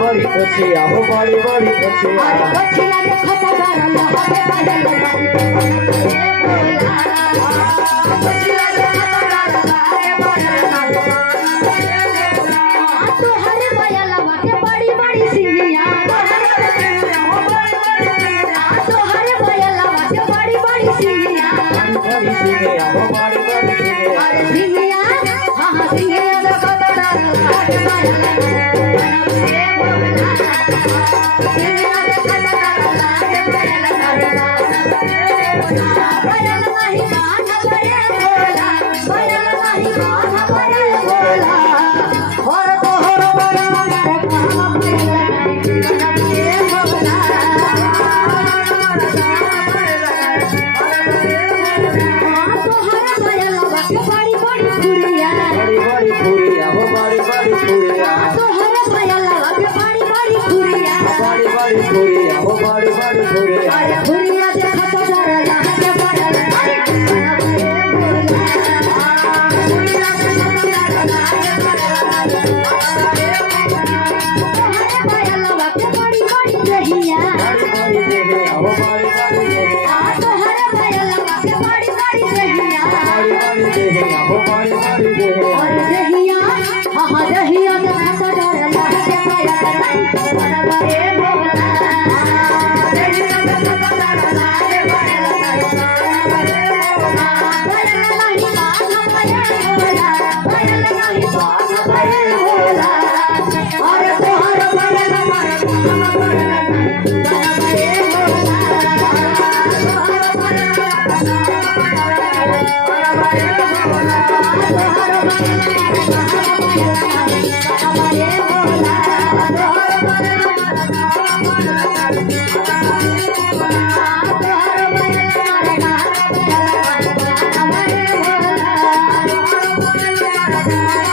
बड़ी पछिया हो बड़ी बड़ी पछिया पछिया के खता करला हटे पायल पछिया के खता करला हटे पायल तो हरे पायल के बड़ी बड़ी सिंगिया तो हरे पायल के बड़ी बड़ी सिंगिया बड़ी सिंगिया हो बड़ी बड़ी सिंगिया अरे सिंगिया हां सिंगिया के खता करला हटे पायल Bye.